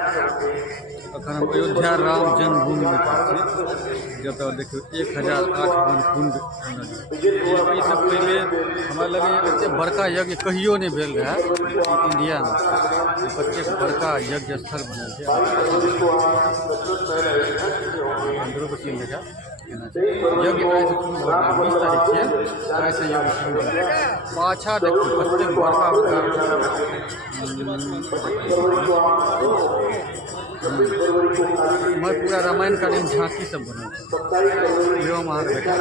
अखन हम अयोध्या राम जन्मभूमि में जब देखियो 1008 वन कुंड बनल। सब पहले हमरा लगे एते बड़का यज्ञ कहियो नहीं भेल रहा इंडिया में। कतेक बड़का यज्ञ स्थल बनल है। अंदरों को सीन देखा यज्ञ आय से शुरू हो 20 तारीख से आय से यज्ञ शुरू हो। पाछा देखियो कतेक बड़का मैं पूरा रामायणकालीन झांकी सब बनल देखा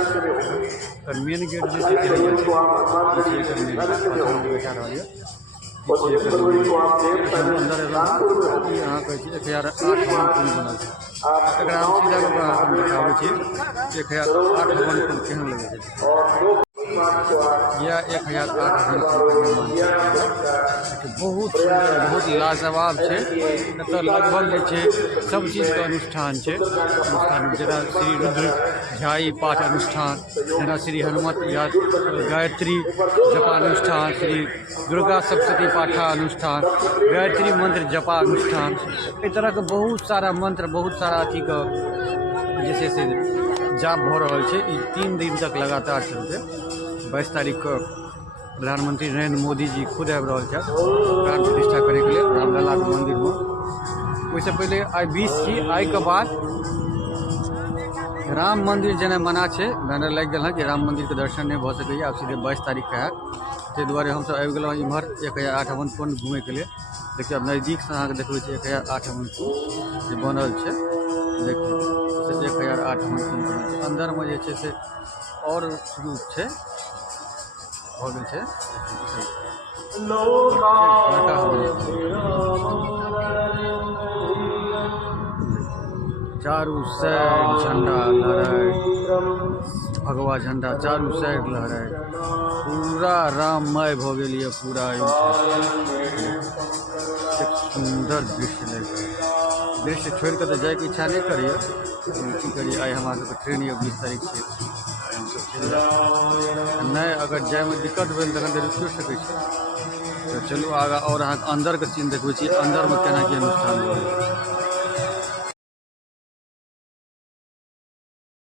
मेन गेट जो अंदर यहाँ कहे 1008 वन कुंड बनल है। हम सीधा बताबै छी 1008 वन कुंड केहन लगे या 1008 वन कुंड बहुत सुंदर बहुत लाजवाब है। लगभग जे सब चीज़ का अनुष्ठान है। अनुष्ठान जना श्री रुद्र झाई पाठ अनुष्ठान, जना श्री हनुमत याद गायत्री जपा अनुष्ठान, श्री दुर्गा सप्तशती पाठा अनुष्ठान, गायत्री मंत्र जपा अनुष्ठान, इस तरह के बहुत सारा मंत्र बहुत सारा अथी का जैसे से जाप हो रहा है। 3 दिन तक लगातार चलते। 22 तारीख को प्रधानमंत्री नरेंद्र मोदी जी खुद आबि रहल छथि प्राण प्रतिष्ठा करे के लिए रामलला के मंदिर में। वैसे पहले आई 20 की आई के बाद राम मंदिर जेना मना है बैनर लग गया कि राम मंदिर के दर्शन नहीं हो सके। अब सीधे 22 तारीख के है ते दुआरे हम सब आबि गेलहुँ इम्हर 1008 वन कुंड घूमे के लिए। देखिए अब नज़दीक से अहाँ देखबै 1008 वन कुंड जे बनल है। देखिए 1008 वन कुंड अंदर में जे से और शुरू है हो गए है। चारू साइड झंडा लहराए, भगवा झंडा चारू साइड लहराए, पूरा राममय हो गई है। पूरा एक सुंदर दृश्य लगे। दृश्य छोड़ कर तो जाए की इच्छा नहीं करिए की करिए। आई हमारे ट्रेन ये 20 तारीख से नहीं अगर जाए में दिक्कत भेल तखन तो रुकियो सकै छी। तो चलू आगा और अहाँ अंदर के सीन देखबै छी अंदर में केना की अनुष्ठान हो।